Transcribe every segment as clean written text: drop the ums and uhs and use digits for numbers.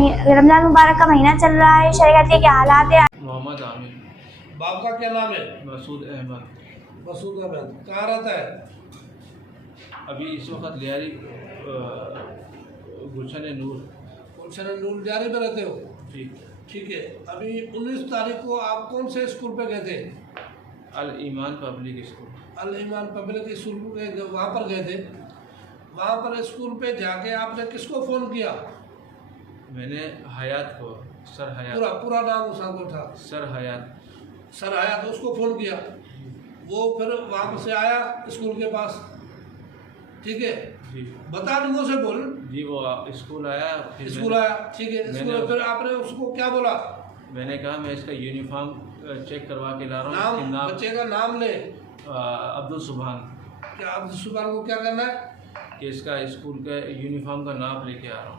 रमजान मुबारक का महीना चल रहा है, शरीयत के क्या हालात है। मोहम्मद आमिर। बाप का क्या नाम है? मसूद अहमद। मसूद अहमद। कहाँ रहता है? अभी इस वक्त लियारी गुलशन नूर। गुलशन नूर जारी में रहते हो? जी। ठीक है। अभी 19 तारीख को आप कौन से स्कूल पे गए थे? अल ईमान पब्लिक स्कूल। अल ईमान पब्लिक स्कूल पे वहाँ पर गए थे। वहाँ पर स्कूल पे जाके आपने किसको फ़ोन किया? मैंने हयात को, सर हयात। पूरा नाम उसका को था? सर हयात। सर हयात, उसको फ़ोन किया। वो फिर वहाँ से आया स्कूल के पास, ठीक है? जी। बता दो मुझसे बोल। जी वो स्कूल आया। स्कूल आया, ठीक है। स्कूल फिर आपने उसको क्या बोला? मैंने कहा मैं इसका यूनिफॉर्म चेक करवा के ला रहा हूँ। नाम बच्चे का नाम ले। अब्दुल सुभान। क्या अब्दुल सुभान को क्या करना है? कि इसका स्कूल का यूनिफॉर्म का नाप लेके आ रहा हूँ।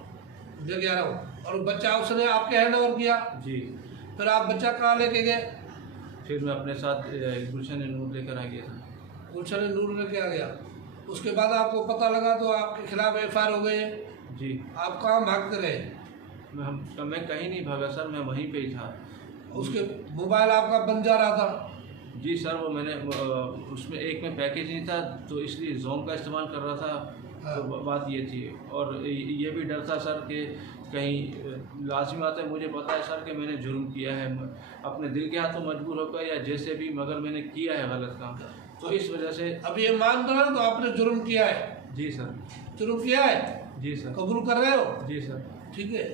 लेके आ रहा हूँ। और बच्चा उसने आपके हैंड ओवर किया? जी। फिर आप बच्चा कहाँ लेके गए? फिर मैं अपने साथ गुलशन नूर लेकर आ गया था। गुलशन नूर लेके आ गया। उसके बाद आपको पता लगा तो आपके खिलाफ FIR हो गई है? जी। आप कहाँ भागते रहे? मैं कहीं नहीं भागा सर, मैं वहीं पे ही था। उसके मोबाइल आपका बन जा रहा था? जी सर, वो मैंने उसमें एक में पैकेज नहीं था तो इसलिए जोम का इस्तेमाल कर रहा था। हाँ। तो बात ये थी, और ये भी डर था सर कि कहीं लाजिम बात है, मुझे पता है सर कि मैंने जुर्म किया है अपने दिल के हाथों मजबूर होकर या जैसे भी, मगर मैंने किया है गलत काम। तो इस वजह से अब ये मान रहे हो तो आपने जुर्म किया है? जी सर। जुर्म किया है? जी सर। कबूल कर रहे हो? जी सर। ठीक है।